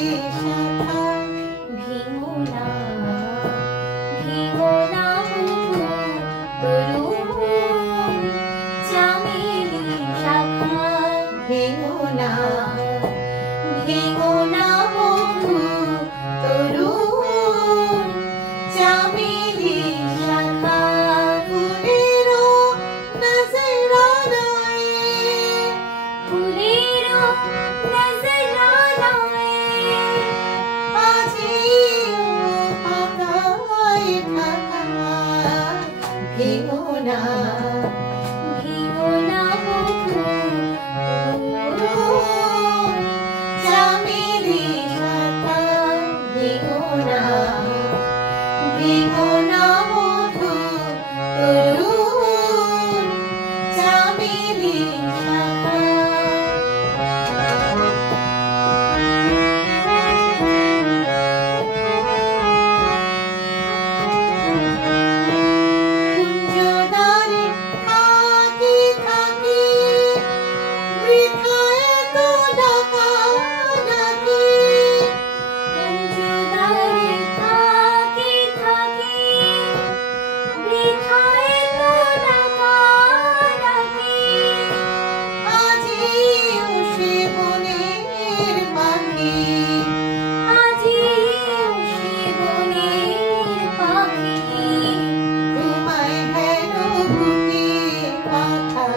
শাখা ভেঙো না ভেঙো না বধূ তরুণ চামেলি শাখা ভেঙো না বধূ তরুণ চামেলি শাখা ফুলেরও নজরানায় পাতায় ঢাকা ভেঙো না বধূ চামেলি শাখা ভেঙো না বধূ তরুণ চামেলি শাখা কুঞ্জদারে থাকি থাকি বৃথায় তো ডাকাডাকি কুঞ্জদারে থাকি থাকি বৃথায় তো ডাকাডাকি আজিও সে বনের পাখি ঘুমায় হেন বুকে মাথা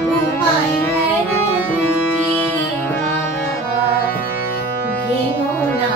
ঘুমায় হেন বুকে মাথা ভেঙো না